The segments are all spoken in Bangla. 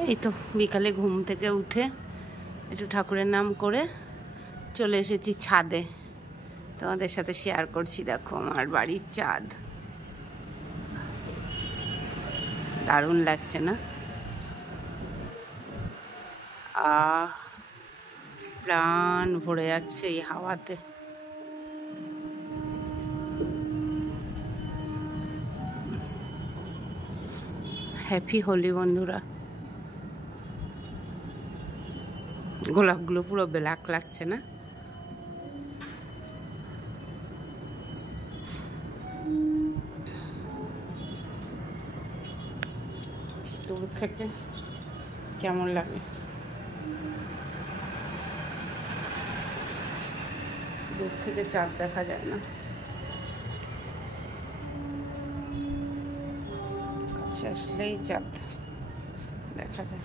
এই তো বিকালে ঘুম থেকে উঠে একটু ঠাকুরের নাম করে চলে এসেছি ছাদে। তোমাদের সাথে শেয়ার করছি, দেখো আমার বাড়ির চাঁদ। দারুণ লাগছে না? প্রাণ ভরে যাচ্ছে এই হাওয়াতে। হ্যাপি হোলি বন্ধুরা। গোলাপগুলো পুরো ব্ল্যাক লাগছে না? দূর থেকে কেমন লাগে? দূর থেকে চাঁদ দেখা যায় না, কাছে আসলেই চাঁদ দেখা যায়।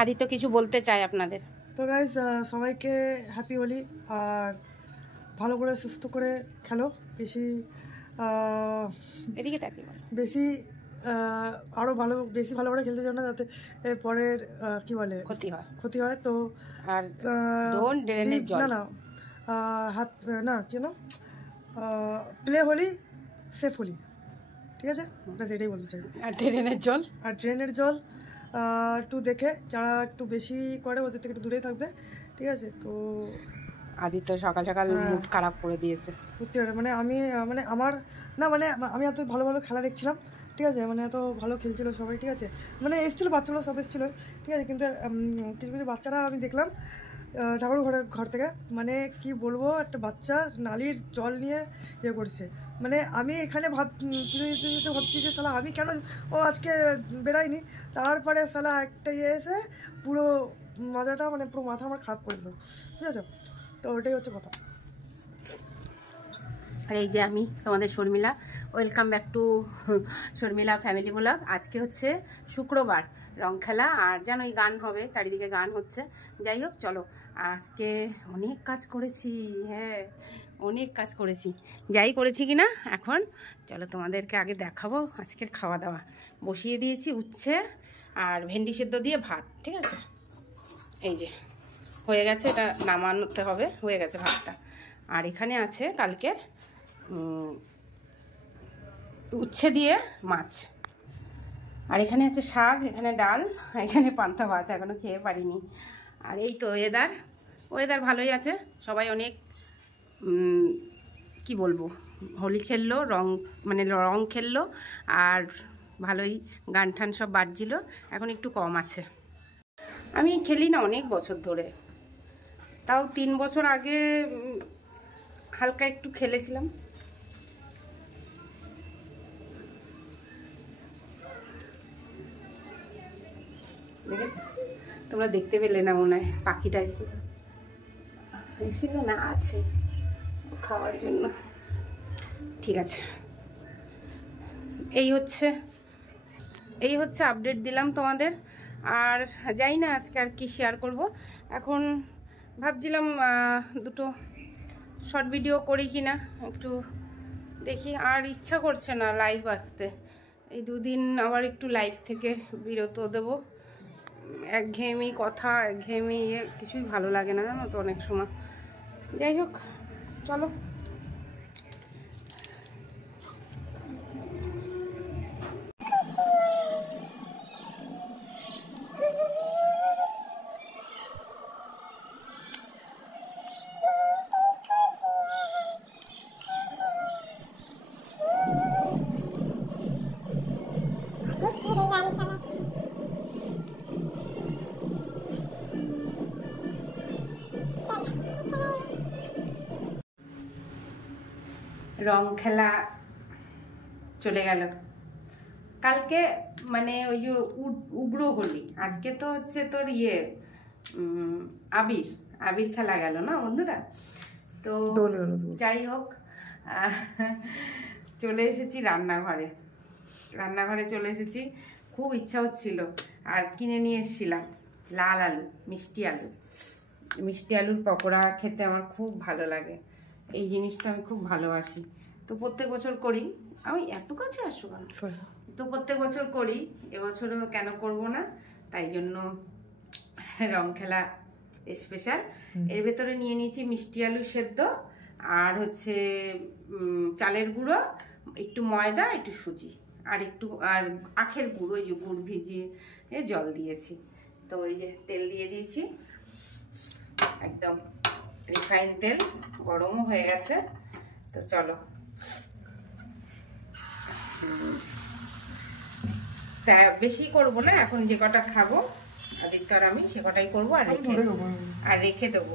আদিত্য কিছু বলতে চাই আপনাদের। তো গাইজ সবাইকে হ্যাপি হোলি। আর ভালো করে সুস্থ করে খেলো, বেশি এদিকে তাকিয়ে বেশি আরও বেশি ভালো করে খেলতে চাও না, যাতে পরের কি বলে ক্ষতি হয়। তো আর না না না কেন প্লে হোলি সেফ হোলি, ঠিক আছে? এটাই বলতে চাই। আর ড্রেনের জল একটু দেখে, যারা একটু বেশি করে ওদের থেকে একটু দূরেই থাকবে, ঠিক আছে? তো আদিত্য সকাল সকাল মুড খারাপ করে দিয়েছে সত্যি মানে আমি আমার না আমি এত ভালো ভালো খেলা দেখছিলাম, ঠিক আছে? এত ভালো খেলছিল সবাই, ঠিক আছে? এসেছিলো বাচ্চাগুলো, সব এসেছিলো, ঠিক আছে? কিন্তু কিছু কিছু বাচ্চারা আমি দেখলাম ঠাকুর ঘর থেকে, কি বলবো, একটা বাচ্চা নালির জল নিয়ে ইয়ে করছে। আমি এখানে ভাবছি যে শালা আমি কেন আজকে বেরাইনি। তারপরে শালা একটা এসে পুরো মজাটা পুরো মাথা আমার খারাপ করে দিল, ঠিক আছে? তো ওটাই হচ্ছে কথা। আর এই যে আমি তোমাদের Sharmila, welcome back to Sharmila family blog. আজকে হচ্ছে শুক্রবার, রং খেলা, আর জানো এই গান হবে, চারিদিকে গান হচ্ছে। যাই হোক, চলো আজকে অনেক কাজ করেছি, হ্যাঁ অনেক কাজ করেছি। যাই করেছি কিনা এখন চলো তোমাদেরকে আগে দেখাবো। আজকের খাওয়া দাওয়া বসিয়ে দিয়েছি, উচ্ছে আর ভেন্ডি সেদ্ধ দিয়ে ভাত, ঠিক আছে? এই যে হয়ে গেছে, এটা নামাতে হবে, হয়ে গেছে ভাতটা। আর এখানে আছে কালকের উচ্ছে দিয়ে মাছ, আর এখানে আছে শাক, এখানে ডাল, এখানে পান্তা ভাত, এখনও খেয়ে পারিনি। আর এই তো ওয়েদার ভালোই আছে, সবাই অনেক কি বলবো, হোলি খেললো, রং খেললো, আর ভালোই গান ঠান সব বাজছিল। এখন একটু কম আছে। আমি খেলি না অনেক বছর ধরে, তাও 3 বছর আগে হালকা একটু খেলেছিলাম। দেখেছো? তোমরা দেখতে পেলে না মনে হয়, পাখিটা এসেছিল না, আছে খাওয়ার জন্য, ঠিক আছে? এই হচ্ছে আপডেট দিলাম তোমাদের। আর যাই না আজকে আর কি শেয়ার করব। এখন ভাবছিলাম দুটো শর্ট ভিডিও করি কি না, একটু দেখি। আর ইচ্ছা করছে না লাইভ আসতে, এই 2 দিন আবার একটু লাইভ থেকে বিরত দেব। একঘেয়েমি কথা, একঘেয়েমি কিছুই ভালো লাগে না, জানো তো অনেক সময়। যাই হোক, চলো রং খেলা চলে গেল। কালকে ওই যে উগ্র হোলি, আজকে তো হচ্ছে তোর আবির খেলা গেল না বন্ধুরা। তো যাই হোক, চলে এসেছি রান্নাঘরে চলে এসেছি। খুব ইচ্ছা হচ্ছিল, আর কিনে নিয়ে এসেছিলাম লাল আলু, মিষ্টি আলু, মিষ্টি আলুর পকোড়া খেতে আমার খুব ভালো লাগে, এই জিনিসটা আমি খুব ভালোবাসি। তো প্রত্যেক বছর করি আমি। এত কাছে আসো কেন? তো প্রত্যেক বছর করি, এবছরও কেন করব না, তাই জন্য রংখেলা স্পেশাল। এর ভেতরে নিয়ে নিয়েছি মিষ্টি আলু সেদ্ধ, আর হচ্ছে চালের গুঁড়ো, একটু ময়দা, একটু সুজি, আর একটু আর আখের গুঁড়ো, ওই যে গুড় ভিজিয়ে জল দিয়েছি। তো ওই যে তেল দিয়ে দিয়েছি, একদম রিফাইন তেল, গরমও হয়ে গেছে। তো চলো, তা বেশি করব না, এখন যে কটা খাবো আদিত্য আর আমি সে কটাই করবো, আর রেখে দেবো।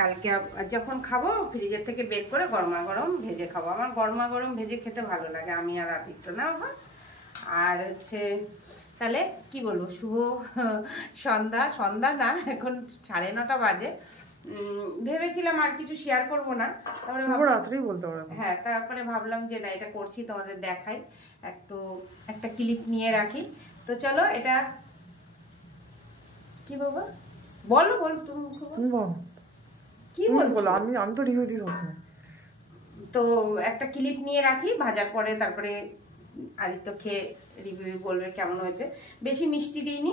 কালকে যখন খাবো ফ্রিজের থেকে বের করে গরমা গরম ভেজে খাবো। আমার গরমা গরম ভেজে খেতে ভালো লাগে, আমি আর আদিত্য না বাবা। আর হচ্ছে তাহলে কি বলবো, শুভ সন্ধ্যা না, এখন 9:30 বাজে। ভেবেছিলাম আর কিছু শেয়ার করব না, তারপরে রাত্রেই বলতে পারবো। হ্যাঁ, তারপরে ভাবলাম যে না, এটা করছি তোমাদের দেখাই, একটা ক্লিপ নিয়ে রাখি। তো চলো, এটা কি বাবা বলো তুমি বলো কি বলো, আমি তো রিভিউ দিই। তো একটা ক্লিপ নিয়ে রাখি, ভাজার পরে তারপরে আদিত্য খেয়ে রিভিউ বলবে কেমন হয়েছে। বেশি মিষ্টি দিইনি,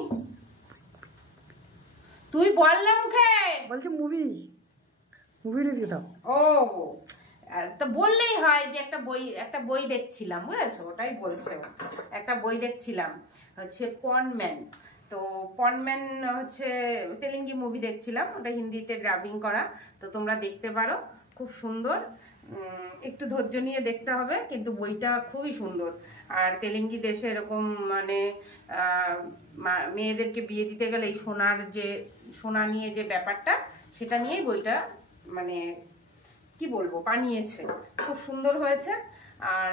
তুই বললাম মুখে বলছি মুভি রিভিউ দাও। ও তো বললেই হয় যে একটা বই দেখছিলাম, বুঝেছো, ওটাই বলছে। একটা বই দেখছিলাম হচ্ছে পনম্যান। তো পনম্যান হচ্ছে তেলেঙ্গি মুভি দেখছিলাম, ওটা হিন্দিতে ডাবিং করা। তো তোমরা দেখতে পারো, খুব সুন্দর। একটু ধৈর্য নিয়ে দেখতে হবে, কিন্তু বইটা খুবই সুন্দর। আর তেলেঙ্গি দেশে এরকম মানে মেয়েদেরকে বিয়ে দিতে গেলে এই সোনা নিয়ে যে ব্যাপারটা, সেটা নিয়েই বইটা মানে কি বলবো বানিয়েছে, খুব সুন্দর হয়েছে। আর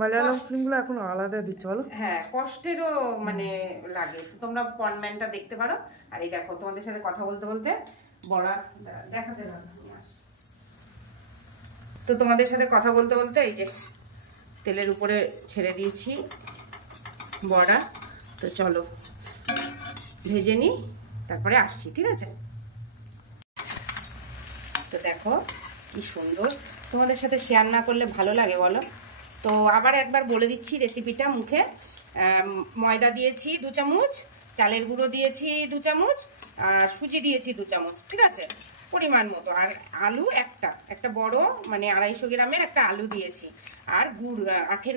মালায়ালাম ফিল্মগুলো এখন আলাদা দিচ্ছে, বলো। হ্যাঁ, কষ্টেরও মানে লাগে। তো তোমরা পনম্যানটা দেখতে পারো। আর এই দেখো, তোমাদের সাথে কথা বলতে বলতে বড়া দেখাতে লাগবে। তো তোমাদের সাথে কথা বলতে বলতে এই যে তেলের উপরে ছেড়ে দিয়েছি বড়া। তো চলো ভেজে নিই, তারপরে আসছি, ঠিক আছে? তো দেখো কি সুন্দর, তোমাদের সাথে শেয়ার না করলে ভালো লাগে বলো? তো আবার একবার বলে দিচ্ছি রেসিপিটা মুখে। ময়দা দিয়েছি 2 চামচ, চালের গুঁড়ো দিয়েছি 2 চামচ, আর সুজি দিয়েছি 2 চামচ, ঠিক আছে, পরিমাণ মতো। আর আলু একটা বড় মানে 250 গ্রামের একটা আলু দিয়েছি। আর আখের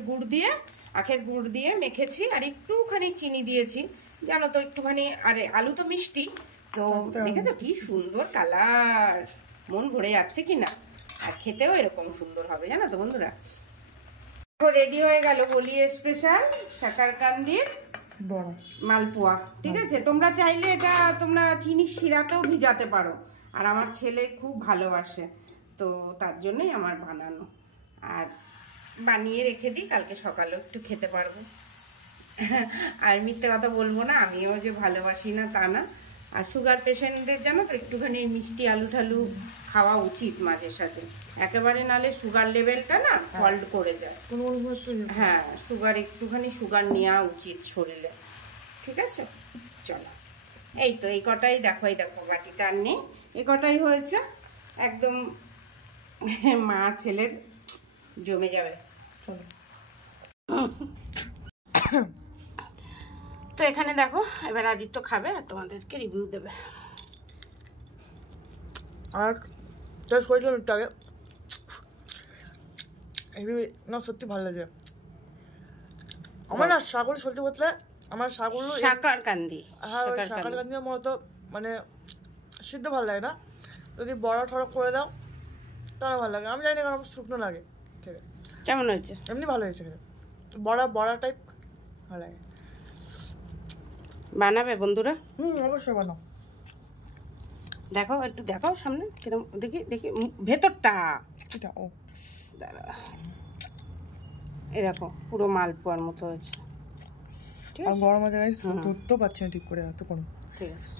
গুড় দিয়ে মেখেছি, আর একটুখানি চিনি দিয়েছি, জানো তো একটুখানি। আরে আলু তো মিষ্টি, তো দেখেছো কি সুন্দর কালার, মন ভরে যাচ্ছে কি না। আর খেতেও এরকম সুন্দর হবে, জানো তো বন্ধুরা। রেডি হয়ে গেল বলি স্পেশাল সাকারকান্দির মালপোয়া, ঠিক আছে? তোমরা চাইলে এটা তোমরা চিনির শিরাতেও ভিজাতে পারো, আর আমার ছেলে খুব ভালোবাসে, তো তার জন্যই আমার বানানো। আর বানিয়ে রেখে দিই, কালকে সকালেও একটু খেতে পারবো। আর মিথ্যে কথা বলবো না, আমিও যে ভালোবাসি না তা না। আর সুগার পেশেন্টদের জানো তো একটুখানি মিষ্টি আলু ঠালু খাওয়া উচিত মাঝে সাথে, একেবারে নালে সুগার লেভেলটা না ফল্ট করে যায়। হ্যাঁ, একটুখানি সুগার নেওয়া উচিত শরীরে, ঠিক আছে? চলো, এই তো এই কটাই দেখো, বাটিটা আর নেই, এই কটাই হয়েছে। একদম মা ছেলের জমে যাবে। তো এখানে দেখো, এবার আদিত্য খাবে আর তোমাদেরকে রিভিউ দেবে। আর তার শরীরটা একটু আগে না, সত্যি ভালো লাগে আমার। না সাগর সত্যি বলতে আমার সাকারকান্দি, হ্যাঁ সাকারকান্দি আমার তো মানে সিদ্ধ ভালো লাগে না, যদি বড়া ঠড়া করে দাও তাহলে ভালো লাগে। আমি জানি না, কারণ আমার শুকনো লাগে খেতে। কেমন হয়েছে? এমনি ভালো হয়েছে খেতে, বড়া টাইপ ভালো লাগে। বানাবে বন্ধুরা? অবশ্যই বানাও। দেখো, একটু দেখাও সামনে, কিরকম দেখি ভেতরটা। ও দাঁড়া, এই দেখো পুরো মালপোয়ার মতো হয়েছে, ঠিক আছে? গরম আছে, ধরতেও পারছি না ঠিক করে, এত গরম। ঠিক আছে।